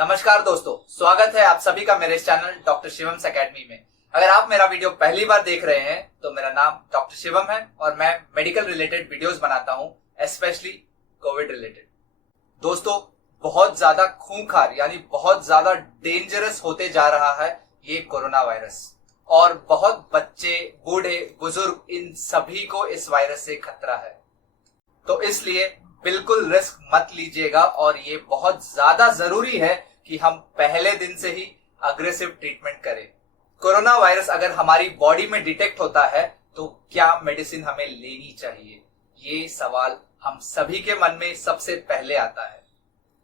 नमस्कार दोस्तों, स्वागत है आप सभी का मेरे इस चैनल डॉक्टर शिवम्स एकेडमी में। अगर आप मेरा वीडियो पहली बार देख रहे हैं तो मेरा नाम डॉक्टर शिवम है और मैं मेडिकल रिलेटेड वीडियोस बनाता हूं, स्पेशली कोविड रिलेटेड। दोस्तों, बहुत ज्यादा खूंखार यानी बहुत ज्यादा डेंजरस होते जा रहा है ये कोरोना वायरस और बहुत बच्चे, बूढ़े, बुजुर्ग इन सभी को इस वायरस से खतरा है। तो इसलिए बिल्कुल रिस्क मत लीजिएगा और ये बहुत ज्यादा जरूरी है कि हम पहले दिन से ही अग्रेसिव ट्रीटमेंट करें। कोरोना वायरस अगर हमारी बॉडी में डिटेक्ट होता है तो क्या मेडिसिन हमें लेनी चाहिए, ये सवाल हम सभी के मन में सबसे पहले आता है।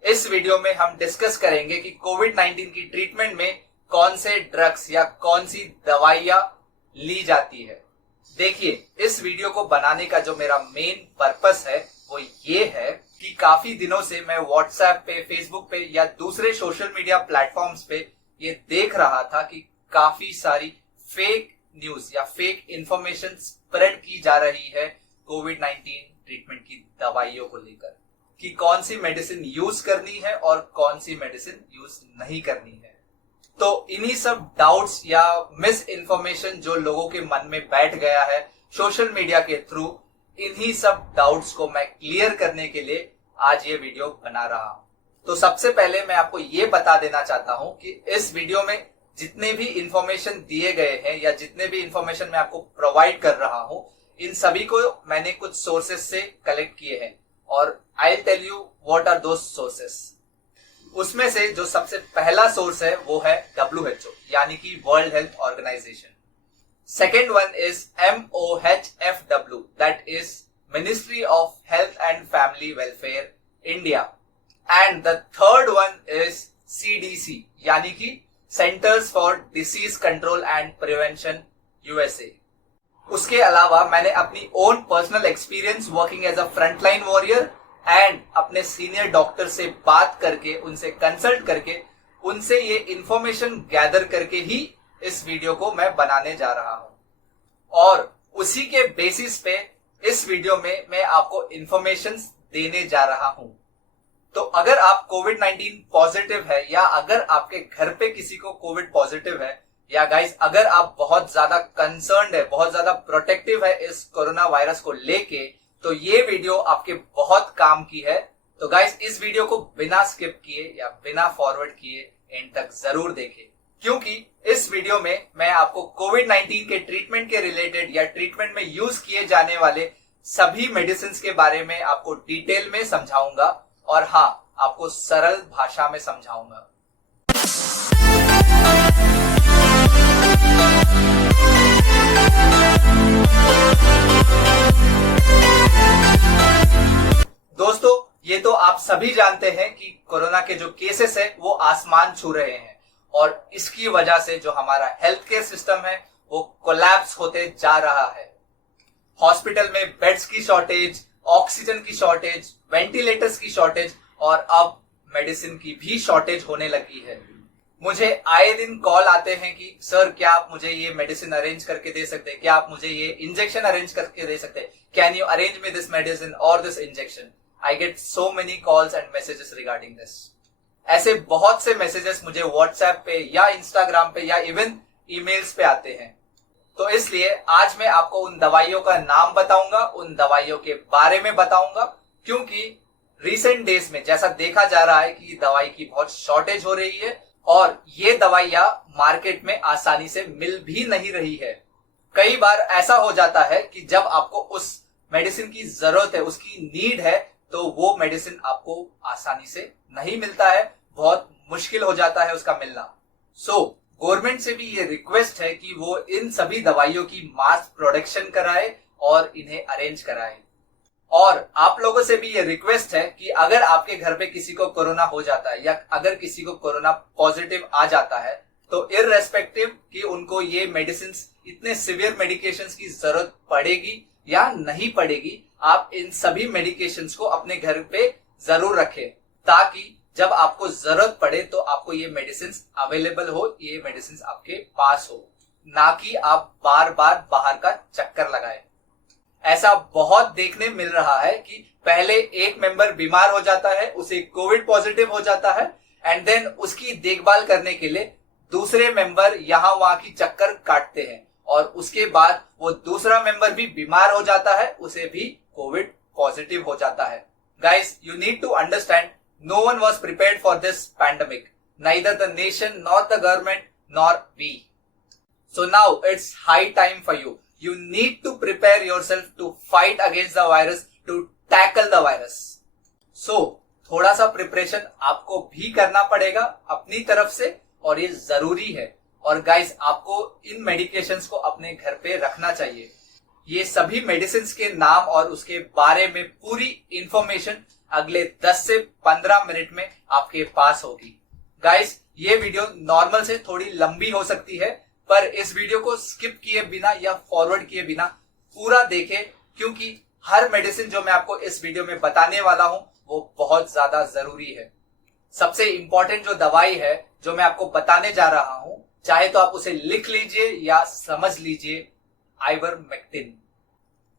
इस वीडियो में हम डिस्कस करेंगे कि कोविड-19 की ट्रीटमेंट में कौन से ड्रग्स या कौन सी दवाइयां ली जाती है। देखिए, इस वीडियो को बनाने का जो मेरा मेन पर्पस है वो ये है कि काफी दिनों से मैं व्हाट्सएप पे, फेसबुक पे या दूसरे सोशल मीडिया प्लेटफॉर्म्स पे ये देख रहा था कि काफी सारी फेक न्यूज या फेक इंफॉर्मेशन स्प्रेड की जा रही है कोविड-19 ट्रीटमेंट की दवाइयों को लेकर कि कौन सी मेडिसिन यूज करनी है और कौन सी मेडिसिन यूज नहीं करनी है। तो इन्हीं सब डाउट्स या मिस इन्फॉर्मेशन जो लोगों के मन में बैठ गया है सोशल मीडिया के थ्रू, इन्हीं सब डाउट्स को मैं क्लियर करने के लिए आज ये वीडियो बना रहा हूं। तो सबसे पहले मैं आपको ये बता देना चाहता हूं कि इस वीडियो में जितने भी इंफॉर्मेशन दिए गए हैं या जितने भी इंफॉर्मेशन मैं आपको प्रोवाइड कर रहा हूं, इन सभी को मैंने कुछ सोर्सेस से कलेक्ट किए हैं और I will tell you what are those sources. उसमें से जो सबसे पहला सोर्स है वो है WHO यानी कि world health organisation. Second one is MOHFW, that is Ministry of Health and Family Welfare, India. And the third one is CDC, यानी कि Centers for Disease Control and Prevention, USA. उसके अलावा मैंने अपनी own personal experience working as a frontline warrior and अपने senior doctor से बात करके, उनसे कंसल्ट करके, उनसे ये इंफॉर्मेशन गैदर करके ही इस वीडियो को मैं बनाने जा रहा हूं और उसी के बेसिस पे इस वीडियो में मैं आपको इंफॉर्मेशन देने जा रहा हूं। तो अगर आप कोविड-19 पॉजिटिव है या अगर आपके घर पे किसी को कोविड पॉजिटिव है या गाइस अगर आप बहुत ज्यादा कंसर्न्ड है, बहुत ज्यादा प्रोटेक्टिव है इस कोरोना वायरस को लेके, तो ये वीडियो आपके बहुत काम की है। तो गाइस इस वीडियो को बिना स्किप किए या बिना फॉरवर्ड किए एंड तक जरूर देखें, क्योंकि इस वीडियो में मैं आपको कोविड-19 के ट्रीटमेंट के रिलेटेड या ट्रीटमेंट में यूज किए जाने वाले सभी मेडिसिन के बारे में आपको डिटेल में समझाऊंगा और हाँ, आपको सरल भाषा में समझाऊंगा। दोस्तों, ये तो आप सभी जानते हैं कि कोरोना के जो केसेस है वो आसमान छू रहे हैं और इसकी वजह से जो हमारा हेल्थ केयर सिस्टम है वो कोलैप्स होते जा रहा है। हॉस्पिटल में बेड्स की शॉर्टेज, ऑक्सीजन की शॉर्टेज, वेंटिलेटर्स की शॉर्टेज और अब मेडिसिन की भी शॉर्टेज होने लगी है। मुझे आए दिन कॉल आते हैं कि सर क्या आप मुझे ये मेडिसिन अरेंज करके दे सकते हैं, क्या आप मुझे ये इंजेक्शन अरेंज करके दे सकते हैं, can you arrange me this medicine और this injection. I get so many calls and messages regarding this. ऐसे बहुत से मैसेजेस मुझे व्हाट्सएप पे या इंस्टाग्राम पे या इवन ईमेल्स पे आते हैं। तो इसलिए आज मैं आपको उन दवाइयों का नाम बताऊंगा, उन दवाइयों के बारे में बताऊंगा, क्योंकि रिसेंट डेज में जैसा देखा जा रहा है कि दवाई की बहुत शॉर्टेज हो रही है और ये दवाइयां मार्केट में आसानी से मिल भी नहीं रही है। कई बार ऐसा हो जाता है कि जब आपको उस मेडिसिन की जरूरत है, उसकी नीड है, तो वो मेडिसिन आपको आसानी से नहीं मिलता है, बहुत मुश्किल हो जाता है उसका मिलना। सो गवर्नमेंट से भी ये रिक्वेस्ट है कि वो इन सभी दवाइयों की मास प्रोडक्शन कराए और इन्हें अरेंज कराए। और आप लोगों से भी ये रिक्वेस्ट है कि अगर आपके घर पे किसी को कोरोना हो जाता है या अगर किसी को कोरोना पॉजिटिव आ जाता है, तो इररेस्पेक्टिव कि उनको ये मेडिसिन, इतने सिवियर मेडिकेशंस की जरूरत पड़ेगी या नहीं पड़ेगी, आप इन सभी मेडिकेशंस को अपने घर पे जरूर रखें ताकि जब आपको जरूरत पड़े तो आपको ये मेडिसिन अवेलेबल हो, ये मेडिसिन आपके पास हो, ना कि आप बार बार बाहर का चक्कर लगाएं। ऐसा बहुत देखने मिल रहा है कि पहले एक मेंबर बीमार हो जाता है, उसे कोविड पॉजिटिव हो जाता है एंड देन उसकी देखभाल करने के लिए दूसरे मेंबर यहाँ वहां की चक्कर काटते हैं और उसके बाद वो दूसरा मेंबर भी बीमार हो जाता है, उसे भी कोविड पॉजिटिव हो जाता है। Guys, you need to understand, no one was prepared for this pandemic, neither the nation nor the government nor we. So now it's high time for you. You need to prepare yourself to fight against the virus, to tackle the virus. So थोड़ा सा preparation आपको भी करना पड़ेगा अपनी तरफ से और ये जरूरी है। और गाइस, आपको इन मेडिकेशंस को अपने घर पे रखना चाहिए। ये सभी मेडिसिन के नाम और उसके बारे में पूरी इंफॉर्मेशन अगले 10 से 15 मिनट में आपके पास होगी। गाइस, ये वीडियो नॉर्मल से थोड़ी लंबी हो सकती है, पर इस वीडियो को स्किप किए बिना या फॉरवर्ड किए बिना पूरा देखें, क्योंकि हर मेडिसिन जो मैं आपको इस वीडियो में बताने वाला हूं वो बहुत ज्यादा जरूरी है। सबसे इंपॉर्टेंट जो दवाई है जो मैं आपको बताने जा रहा हूं, चाहे तो आप उसे लिख लीजिए या समझ लीजिए, आइवरमेक्टिन।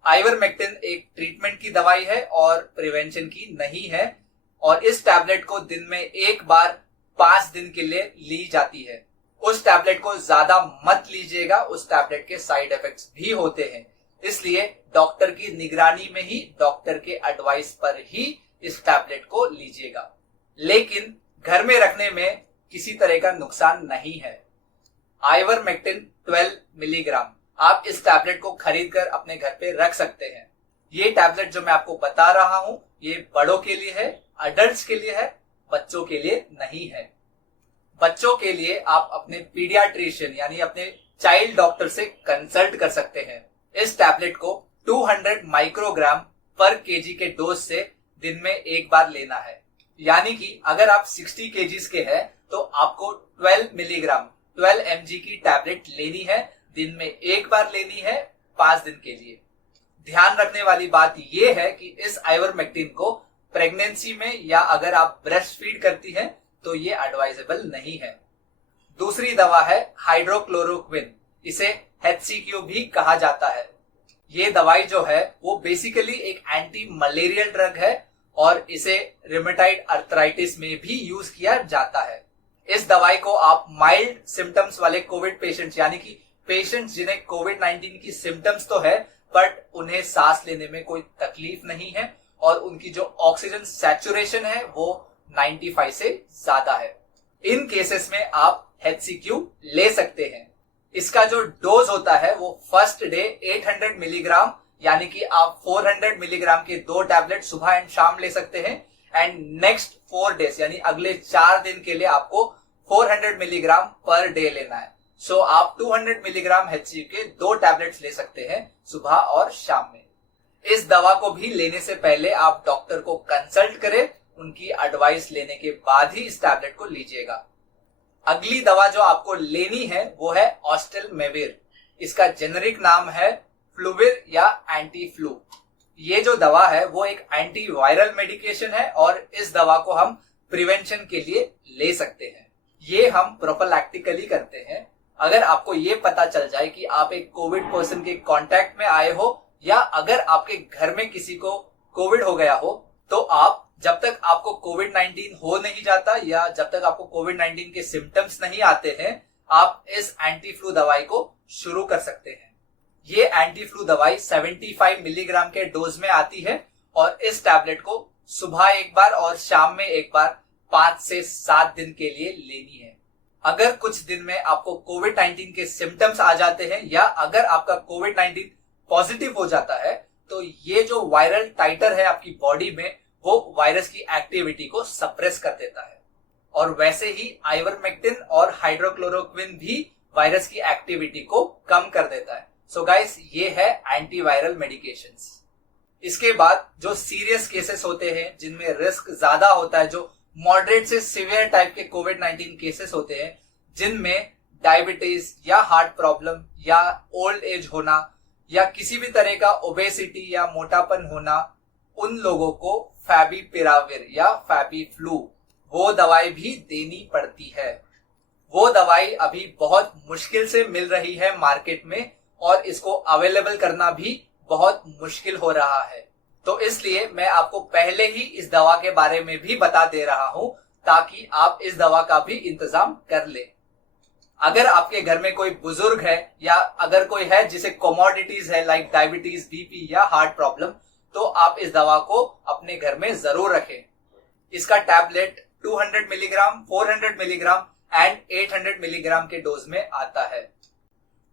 आइवरमेक्टिन एक ट्रीटमेंट की दवाई है और प्रिवेंशन की नहीं है, और इस टैबलेट को दिन में एक बार 5 दिन के लिए ली जाती है। उस टैबलेट को ज्यादा मत लीजिएगा, उस टैबलेट के साइड इफेक्ट्स भी होते हैं, इसलिए डॉक्टर की निगरानी में ही, डॉक्टर के एडवाइस पर ही इस टैबलेट को लीजिएगा। लेकिन घर में रखने में किसी तरह का नुकसान नहीं है। आइवरमेक्टिन 12 मिलीग्राम, आप इस टैबलेट को खरीद कर अपने घर पे रख सकते हैं। ये टैबलेट जो मैं आपको बता रहा हूं, ये बड़ों के लिए है, अडल्ट्स के लिए है, बच्चों के लिए नहीं है। बच्चों के लिए आप अपने पीडियाट्रिशियन यानी अपने चाइल्ड डॉक्टर से कंसल्ट कर सकते हैं। इस टैबलेट को 200 माइक्रोग्राम पर केजी के डोज से दिन में एक बार लेना है। यानी कि अगर आप 60 केजीज के हैं तो आपको 12 मिलीग्राम 12 mg की टैबलेट लेनी है, दिन में एक बार लेनी है, 5 दिन के लिए। ध्यान रखने वाली बात यह है कि इस आइवरमेक्टिन को प्रेगनेंसी में या अगर आप ब्रेस्ट फीड करती हैं तो ये एडवाइजेबल नहीं है। दूसरी दवा है हाइड्रोक्लोरोक्विन, इसे HCQ भी कहा जाता है। ये दवाई जो है वो बेसिकली एक एंटी मलेरियल ड्रग है और इसे रिमेटाइड अर्थराइटिस में भी यूज किया जाता है। इस दवाई को आप माइल्ड सिम्टम्स वाले कोविड पेशेंट्स, यानी कि पेशेंट्स जिन्हें कोविड-19 की सिम्टम्स तो है बट उन्हें सांस लेने में कोई तकलीफ नहीं है और उनकी जो ऑक्सीजन सैचुरेशन है वो 95 से ज्यादा है, इन केसेस में आप HCQ ले सकते हैं। इसका जो डोज होता है वो फर्स्ट डे 800 मिलीग्राम, यानी कि आप 400 मिलीग्राम के 2 टैबलेट सुबह एंड शाम ले सकते हैं, एंड नेक्स्ट 4 डेज यानी अगले 4 दिन के लिए आपको 400 मिलीग्राम पर डे लेना है। सो आप 200 मिलीग्राम HCQ के 2 टैबलेट्स ले सकते हैं सुबह और शाम में। इस दवा को भी लेने से पहले आप डॉक्टर को कंसल्ट करें, उनकी एडवाइस लेने के बाद ही इस टैबलेट को लीजिएगा। अगली दवा जो आपको लेनी है वो है ऑस्टेलमेविर, इसका जेनेरिक नाम है फ्लूविर या एंटी फ्लू। ये जो दवा है वो एक एंटी वायरल मेडिकेशन है और इस दवा को हम प्रिवेंशन के लिए ले सकते हैं। ये हम प्रोफिलैक्टिकली करते हैं। अगर आपको ये पता चल जाए कि आप एक कोविड पर्सन के कांटेक्ट में आए हो या अगर आपके घर में किसी को कोविड हो गया हो, तो आप जब तक आपको कोविड-19 हो नहीं जाता या जब तक आपको कोविड-19 के सिम्टम्स नहीं आते हैं, आप इस एंटी फ्लू दवाई को शुरू कर सकते हैं। ये एंटी फ्लू दवाई 75 मिलीग्राम के डोज में आती है और इस टैबलेट को सुबह एक बार और शाम में एक बार 5 से 7 दिन के लिए लेनी है। अगर कुछ दिन में आपको कोविड-19 के सिम्टम्स आ जाते हैं या अगर आपका कोविड-19 पॉजिटिव हो जाता है, तो ये जो वायरल टाइटर है आपकी बॉडी में वो वायरस की एक्टिविटी को सप्रेस कर देता है। और वैसे ही आइवरमेक्टिन और हाइड्रोक्लोरोक्विन भी वायरस की एक्टिविटी को कम कर देता है। सो गाइस, ये है एंटीवायरल मेडिकेशंस। इसके बाद जो सीरियस केसेस होते हैं जिनमें रिस्क ज्यादा होता है, जो मॉडरेट से सीवियर टाइप के कोविड-19 केसेस होते हैं, जिनमें डायबिटीज या हार्ट प्रॉब्लम या ओल्ड एज होना या किसी भी तरह का ओबेसिटी या मोटापन होना, उन लोगों को फैविपिराविर या फैबीफ्लू वो दवाई भी देनी पड़ती है। वो दवाई अभी बहुत मुश्किल से मिल रही है मार्केट में और इसको अवेलेबल करना भी बहुत मुश्किल हो रहा है। तो इसलिए मैं आपको पहले ही इस दवा के बारे में भी बता दे रहा हूं ताकि आप इस दवा का भी इंतजाम कर ले। अगर आपके घर में कोई बुजुर्ग है या अगर कोई है जिसे कोमोडिटीज है लाइक डायबिटीज, बीपी या हार्ट प्रॉब्लम, तो आप इस दवा को अपने घर में जरूर रखें। इसका tablet 200 milligram, 400 milligram and 800 milligram के डोज में आता है।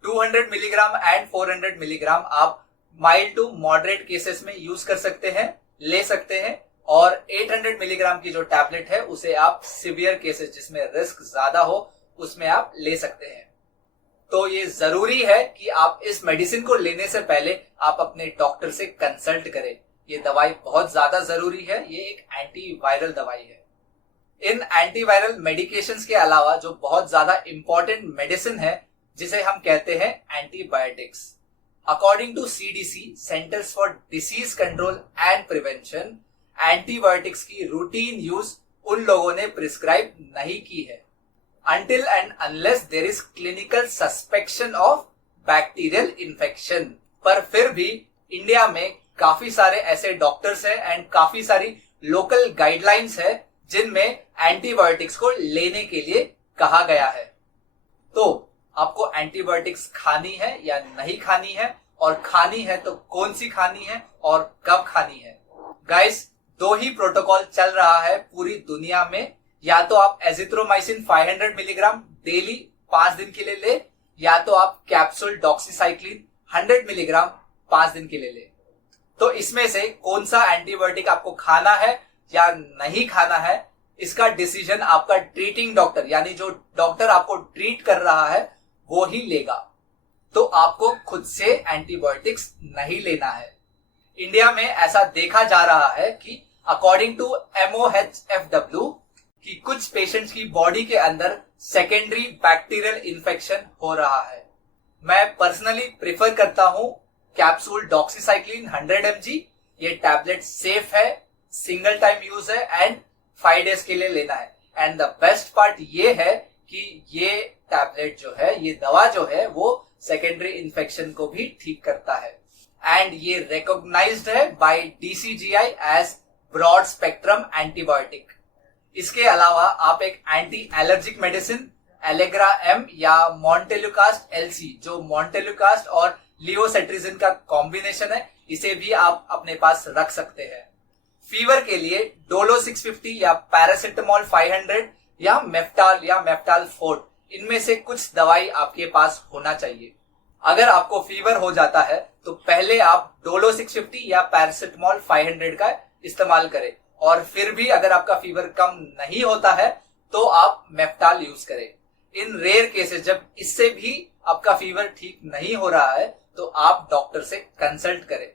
200 मिलीग्राम एंड 400 मिलीग्राम आप माइल्ड टू मॉडरेट केसेस में यूज कर सकते हैं, ले सकते हैं, और 800 मिलीग्राम की जो टैबलेट है उसे आप सिवियर केसेस जिसमें रिस्क ज्यादा हो उसमें आप ले सकते हैं। तो ये जरूरी है कि आप इस मेडिसिन को लेने से पहले आप अपने डॉक्टर से कंसल्ट करें। ये दवाई बहुत ज्यादा जरूरी है, ये एक एंटीवायरल दवाई है। इन एंटीवायरल मेडिकेशंस के अलावा जो बहुत ज्यादा इंपॉर्टेंट मेडिसिन है जिसे हम कहते हैं antibiotics. According to CDC, centres for disease control and prevention, antibiotics की रूटीन यूज उन लोगों ने प्रिस्क्राइब नहीं की है until and unless there is clinical suspicion of bacterial infection। पर फिर भी इंडिया में काफी सारे ऐसे डॉक्टर्स हैं एंड काफी सारी लोकल गाइडलाइंस है जिनमें एंटीबायोटिक्स को लेने के लिए कहा गया है। तो आपको एंटीबायोटिक्स खानी है या नहीं खानी है, और खानी है तो कौन सी खानी है और कब खानी है। गाइस, दो ही प्रोटोकॉल चल रहा है पूरी दुनिया में। या तो आप एजिथ्रोमाइसिन 500 मिलीग्राम डेली 5 दिन के लिए ले, या तो आप कैप्सूल डॉक्सीसाइक्लिन 100 मिलीग्राम 5 दिन के लिए ले। तो इसमें से कौन सा एंटीबायोटिक आपको खाना है या नहीं खाना है, इसका डिसीजन आपका ट्रीटिंग डॉक्टर यानी जो डॉक्टर आपको ट्रीट कर रहा है वो ही लेगा। तो आपको खुद से एंटीबायोटिक्स नहीं लेना है। इंडिया में ऐसा देखा जा रहा है कि अकॉर्डिंग टू MOHFW कि कुछ पेशेंट्स की बॉडी के अंदर सेकेंडरी बैक्टीरियल इन्फेक्शन हो रहा है। मैं पर्सनली प्रिफर करता हूं कैप्सूल डॉक्सीसाइक्लिन 100 mg। ये टैबलेट सेफ है, सिंगल टाइम यूज है एंड 5 डेज के लिए लेना है। एंड द बेस्ट पार्ट ये है कि ये टैबलेट जो है, ये दवा जो है वो सेकेंडरी इन्फेक्शन को भी ठीक करता है एंड ये रिकॉग्नाइज्ड है by DCGI as broad spectrum antibiotic. इसके अलावा आप एक anti allergic medicine Allegra M या मॉन्टेलुकास्ट LC, जो मॉन्टेलुकास्ट और लियोसेट्रिजिन का कॉम्बिनेशन है, इसे भी आप अपने पास रख सकते हैं। फीवर के लिए डोलो 650 या पैरासिटामोल 500 या मेफ्टाल फोर्ट, इनमें से कुछ दवाई आपके पास होना चाहिए। अगर आपको फीवर हो जाता है तो पहले आप डोलो 650 या पैरासिटामोल 500 का इस्तेमाल करें, और फिर भी अगर आपका फीवर कम नहीं होता है तो आप मेफ्टाल यूज करें। इन रेयर केसेस जब इससे भी आपका फीवर ठीक नहीं हो रहा है तो आप डॉक्टर से कंसल्ट करें।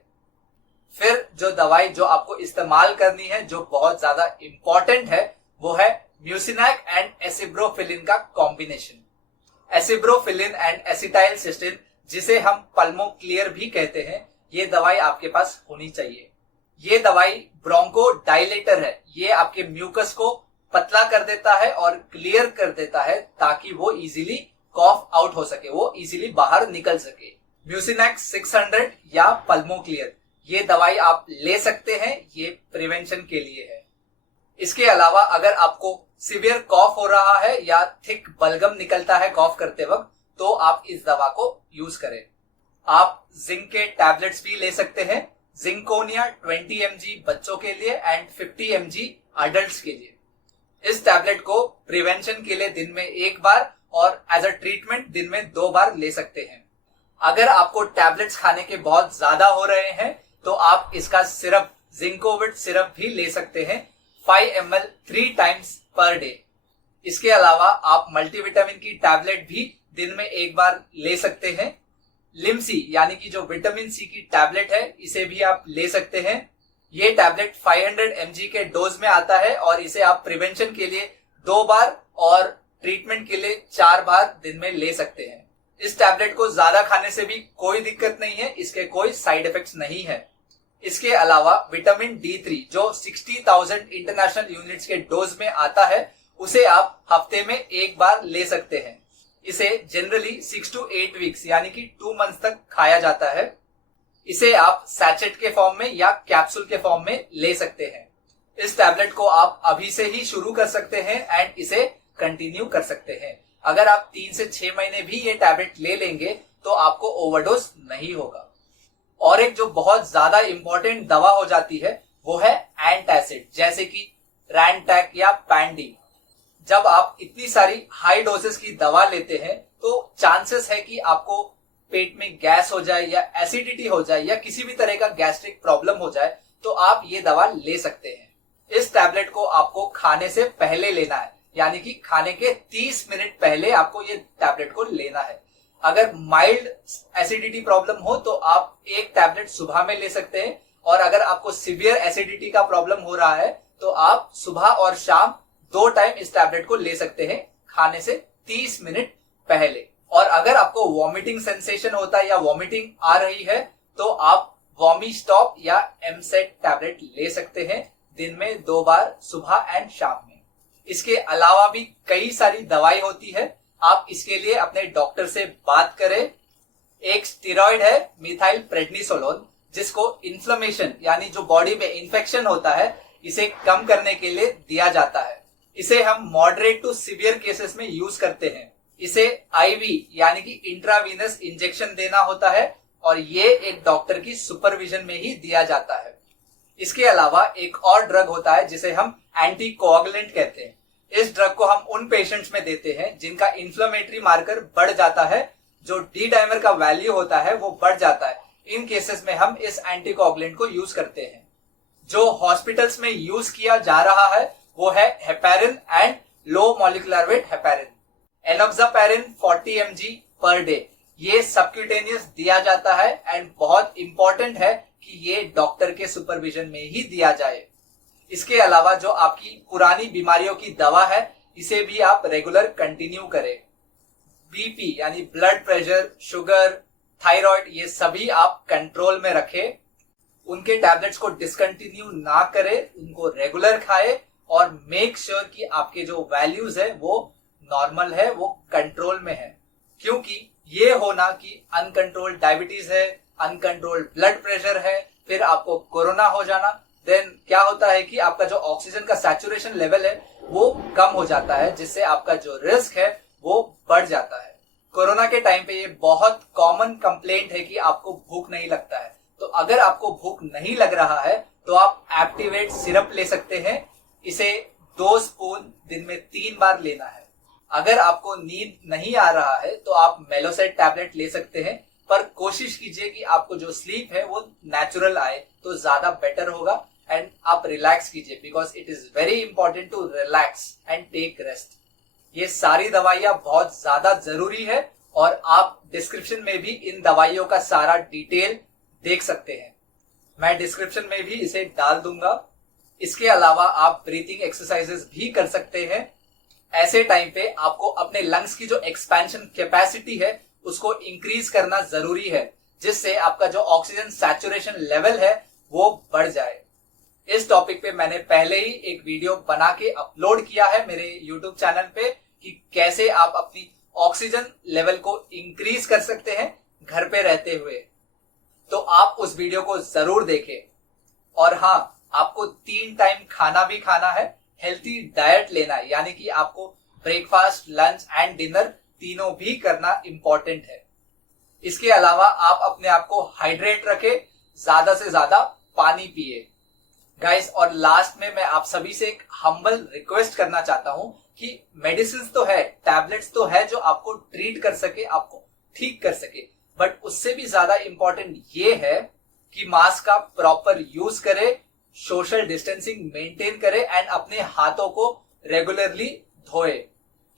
फिर जो दवाई जो आपको इस्तेमाल करनी है, जो बहुत ज्यादा इंपॉर्टेंट है, वो है म्यूसिनैक एंड एसिब्रोफिलिन का कॉम्बिनेशन। एसिब्रोफिलिन एंड एसिटाइलसिस्टिन, जिसे हम पल्मोक्लियर भी कहते हैं, ये दवाई आपके पास होनी चाहिए। ये दवाई ब्रोंको डायलेटर है। ये आपके म्यूकस को पतला कर देता है और क्लियर कर देता है ताकि वो इजीली कॉफ आउट हो सके, वो इजीली बाहर निकल सके। म्यूसिनैक 600 या पल्मोक्लियर, ये दवाई आप ले सकते हैं, ये प्रिवेंशन के लिए है। इसके अलावा अगर आपको सीवियर कॉफ हो रहा है या थिक बलगम निकलता है कॉफ करते वक्त, तो आप इस दवा को यूज करें। आप जिंक के टैबलेट्स भी ले सकते हैं। जिंकोनिया 20 mg बच्चों के लिए एंड 50 mg अडल्ट्स के लिए। इस टैबलेट को प्रिवेंशन के लिए दिन में 1 बार और एज अ ट्रीटमेंट दिन में 2 बार ले सकते हैं। अगर आपको टैबलेट्स खाने के बहुत ज्यादा हो रहे हैं तो आप इसका सिरप, जिंकोविट सिरप भी ले सकते हैं, 5 ml 3 टाइम्स पर डे। इसके अलावा आप मल्टीविटामिन की टैबलेट भी दिन में 1 बार ले सकते हैं। लिमसी यानी कि जो विटामिन सी की टैबलेट है, इसे भी आप ले सकते हैं। ये टैबलेट 500 mg के डोज में आता है और इसे आप प्रिवेंशन के लिए 2 बार और ट्रीटमेंट के लिए 4 बार दिन में ले सकते हैं। इस टैबलेट को ज्यादा खाने से भी कोई दिक्कत नहीं है, इसके कोई साइड इफेक्ट्स नहीं है। इसके अलावा विटामिन D3 जो 60,000 इंटरनेशनल यूनिट्स के डोज में आता है, उसे आप हफ्ते में 1 बार ले सकते हैं। इसे जनरली 6 to 8 वीक्स यानी कि 2 मंथ्स तक खाया जाता है। इसे आप सैचेट के फॉर्म में या कैप्सूल के फॉर्म में ले सकते हैं। इस टैबलेट को आप अभी से ही शुरू कर सकते हैं एंड इसे कंटिन्यू कर सकते हैं। अगर आप 3 से 6 महीने भी ये टैबलेट ले लेंगे तो आपको ओवरडोज नहीं होगा। और एक जो बहुत ज्यादा इंपॉर्टेंट दवा हो जाती है वो है एंटासिड, जैसे कि रैनटैक या पैंडी। जब आप इतनी सारी हाई डोजेस की दवा लेते हैं तो चांसेस है कि आपको पेट में गैस हो जाए या एसिडिटी हो जाए या किसी भी तरह का गैस्ट्रिक प्रॉब्लम हो जाए, तो आप ये दवा ले सकते हैं। इस टैबलेट को आपको खाने से पहले लेना है, यानी कि खाने के 30 मिनट पहले आपको ये टैबलेट को लेना है। अगर माइल्ड एसिडिटी प्रॉब्लम हो तो आप एक टैबलेट सुबह में ले सकते हैं, और अगर आपको सीवियर एसिडिटी का प्रॉब्लम हो रहा है तो आप सुबह और शाम 2 टाइम इस टैबलेट को ले सकते हैं, खाने से 30 मिनट पहले। और अगर आपको वॉमिटिंग सेंसेशन होता है या वॉमिटिंग आ रही है तो आप वॉमी स्टॉप या एमसेट टैबलेट ले सकते हैं, दिन में 2 बार, सुबह एंड शाम में। इसके अलावा भी कई सारी दवाई होती है, आप इसके लिए अपने डॉक्टर से बात करें। एक स्टेरॉइड है मिथाइल प्रेडनिसोलोन, जिसको इन्फ्लेमेशन यानी जो बॉडी में इन्फेक्शन होता है इसे कम करने के लिए दिया जाता है। इसे हम मॉडरेट टू सीवियर केसेस में यूज करते हैं। इसे आईवी यानी कि इंट्रावीनस इंजेक्शन देना होता है और ये एक डॉक्टर की सुपरविजन में ही दिया जाता है। इसके अलावा एक और ड्रग होता है जिसे हम एंटी कोआगुलेंट कहते हैं। इस ड्रग को हम उन पेशेंट्स में देते हैं जिनका इन्फ्लेमेटरी मार्कर बढ़ जाता है, जो डी डाइमर का वैल्यू होता है वो बढ़ जाता है। इन केसेस में हम इस एंटी कोआगुलेंट को यूज करते हैं। जो हॉस्पिटल्स में यूज किया जा रहा है वो है heparin and low molecular weight heparin. Enoxaparin 40 mg per day ये सबक्यूटेनियस दिया जाता है एंड बहुत इंपॉर्टेंट है कि ये डॉक्टर के सुपरविजन में ही दिया जाए। इसके अलावा जो आपकी पुरानी बीमारियों की दवा है इसे भी आप रेगुलर कंटिन्यू करें। बीपी यानी ब्लड प्रेशर, शुगर, थायराइड, ये सभी आप कंट्रोल में रखें। उनके टैबलेट्स को डिसकंटिन्यू ना करें, उनको रेगुलर खाएं और मेक श्योर कि आपके जो वैल्यूज है वो नॉर्मल है, वो कंट्रोल में है। क्योंकि ये होना कि अनकंट्रोल्ड डायबिटीज है, अनकंट्रोल्ड ब्लड प्रेशर है, फिर आपको कोरोना हो जाना, देन क्या होता है कि आपका जो ऑक्सीजन का सैचुरेशन लेवल है वो कम हो जाता है, जिससे आपका जो रिस्क है वो बढ़ जाता है। कोरोना के टाइम पे ये बहुत कॉमन कंप्लेंट है कि आपको भूख नहीं लगता है। तो अगर आपको भूख नहीं लग रहा है तो आप एक्टिवेट सिरप ले सकते हैं। इसे 2 स्पून दिन में 3 बार लेना है। अगर आपको नींद नहीं आ रहा है तो आप मेलोसेट टैबलेट ले सकते हैं, पर कोशिश कीजिए कि आपको जो स्लीप है वो नेचुरल आए तो ज्यादा बेटर होगा। एंड आप रिलैक्स कीजिए, because it is very important to relax and take rest. ये सारी दवाइयां बहुत ज्यादा जरूरी है और आप डिस्क्रिप्शन में भी इन दवाइयों का सारा डिटेल देख सकते हैं। मैं डिस्क्रिप्शन में भी इसे डाल दूंगा। इसके अलावा आप ब्रीथिंग एक्सरसाइजेस भी कर सकते हैं। ऐसे टाइम पे आपको अपने लंग्स की जो एक्सपेंशन कैपेसिटी है उसको इंक्रीज करना जरूरी है, जिससे आपका जो ऑक्सीजन सैचुरेशन लेवल है वो बढ़ जाए। इस टॉपिक पे मैंने पहले ही एक वीडियो बना के अपलोड किया है मेरे यूट्यूब चैनल पे कि कैसे आप अपनी ऑक्सीजन लेवल को इंक्रीज कर सकते हैं घर पे रहते हुए। तो आप उस वीडियो को जरूर देखें। और हाँ, आपको 3 टाइम खाना भी खाना है, हेल्थी डाइट लेना है, यानी कि आपको ब्रेकफास्ट, लंच एंड डिनर तीनों भी करना इंपॉर्टेंट है। इसके अलावा आप अपने आप को हाइड्रेट रखें, ज्यादा से ज्यादा पानी पिए गाइस। और लास्ट में मैं आप सभी से एक हम्बल रिक्वेस्ट करना चाहता हूं कि मेडिसिन तो है, टैबलेट्स तो है जो आपको ट्रीट कर सके, आपको ठीक कर सके, बट उससे भी ज्यादा इंपॉर्टेंट ये है कि मास्क का प्रॉपर यूज करें, सोशल डिस्टेंसिंग मेंटेन करें एंड अपने हाथों को रेगुलरली धोए,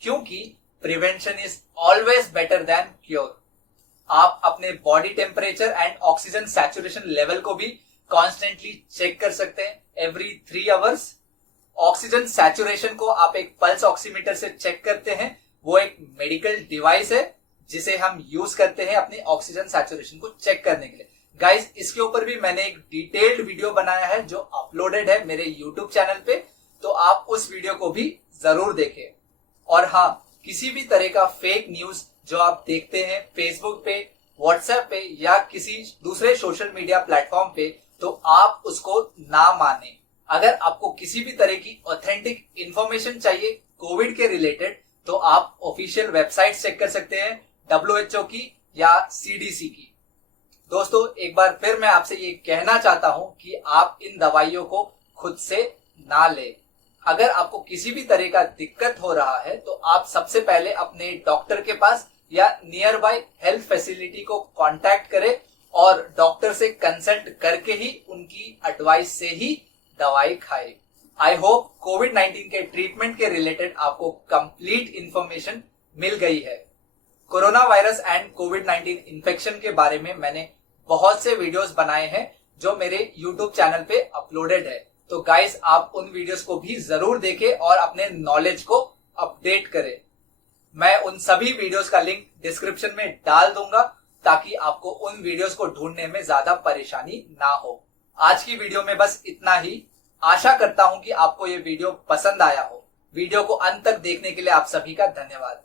क्योंकि prevention is always better than cure. आप अपने body temperature and oxygen saturation level को भी कॉन्स्टेंटली चेक कर सकते हैं एवरी 3 आवर्स। ऑक्सीजन सैचुरेशन को आप एक पल्स ऑक्सीमीटर से चेक करते हैं। वो एक मेडिकल डिवाइस है जिसे हम यूज करते हैं अपनी ऑक्सीजन सैचुरेशन को चेक करने के लिए। गाइस, इसके ऊपर भी मैंने एक डिटेल्ड वीडियो बनाया है जो अपलोडेड है मेरे यूट्यूब चैनल पे, तो आप उस वीडियो को भी जरूर देखें। और हाँ, किसी भी तरह का फेक न्यूज जो आप देखते हैं फेसबुक पे, व्हाट्सएप पे या किसी दूसरे सोशल मीडिया प्लेटफॉर्म पे, तो आप उसको ना माने। अगर आपको किसी भी तरह की ऑथेंटिक इंफॉर्मेशन चाहिए कोविड के रिलेटेड, तो आप ऑफिशियल वेबसाइट चेक कर सकते हैं, WHO की या CDC की। दोस्तों, एक बार फिर मैं आपसे ये कहना चाहता हूं कि आप इन दवाइयों को खुद से ना लें। अगर आपको किसी भी तरह का दिक्कत हो रहा है तो आप सबसे पहले अपने डॉक्टर के पास या नियर बाय हेल्थ फैसिलिटी को कांटेक्ट करें और डॉक्टर से कंसल्ट करके ही उनकी एडवाइस से ही दवाई खाएं। आई होप कोविड-19 के ट्रीटमेंट के रिलेटेड आपको कंप्लीट इंफॉर्मेशन मिल गई है। Corona virus and covid infection के बारे में मैंने बहुत से वीडियोस बनाए हैं जो मेरे YouTube चैनल पे अपलोडेड है, तो गाइस आप उन वीडियोस को भी जरूर देखें और अपने नॉलेज को अपडेट करें। मैं उन सभी वीडियोस का लिंक डिस्क्रिप्शन में डाल दूंगा ताकि आपको उन वीडियोस को ढूंढने में ज्यादा परेशानी ना हो। आज की वीडियो में बस इतना ही। आशा करता हूं कि आपको ये वीडियो पसंद आया हो। वीडियो को अंत तक देखने के लिए आप सभी का धन्यवाद।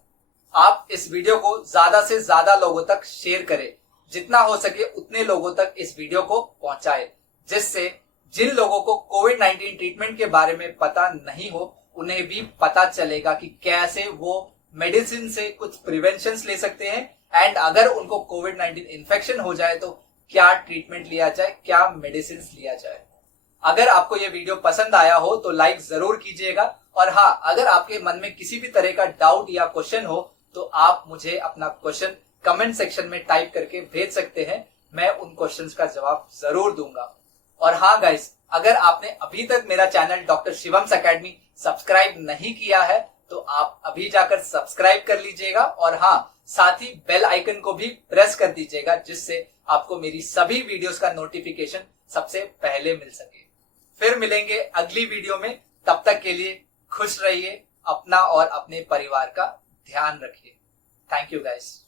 आप इस वीडियो को ज्यादा से ज्यादा लोगों तक शेयर करें, जितना हो सके उतने लोगों तक इस वीडियो को पहुंचाए, जिससे जिन लोगों को कोविड-19 ट्रीटमेंट के बारे में पता नहीं हो उन्हें भी पता चलेगा कि कैसे वो मेडिसिन से कुछ प्रिवेंशन ले सकते हैं, एंड अगर उनको कोविड-19 इन्फेक्शन हो जाए तो क्या ट्रीटमेंट लिया जाए, क्या मेडिसिन लिया जाए। अगर आपको ये वीडियो पसंद आया हो तो लाइक जरूर कीजिएगा, और हाँ, अगर आपके मन में किसी भी तरह का डाउट या क्वेश्चन हो तो आप मुझे अपना क्वेश्चन कमेंट सेक्शन में टाइप करके भेज सकते हैं। मैं उन क्वेश्चंस का जवाब जरूर दूंगा। और हाँ गाइस, अगर आपने अभी तक मेरा चैनल डॉक्टर शिवम्स एकेडमी सब्सक्राइब नहीं किया है तो आप अभी जाकर सब्सक्राइब कर लीजिएगा, और हाँ, साथ ही बेल आइकन को भी प्रेस कर दीजिएगा, जिससे आपको मेरी सभी वीडियोस का नोटिफिकेशन सबसे पहले मिल सके। फिर मिलेंगे अगली वीडियो में। तब तक के लिए खुश रहिए, अपना और अपने परिवार का ध्यान रखिए। Thank you guys.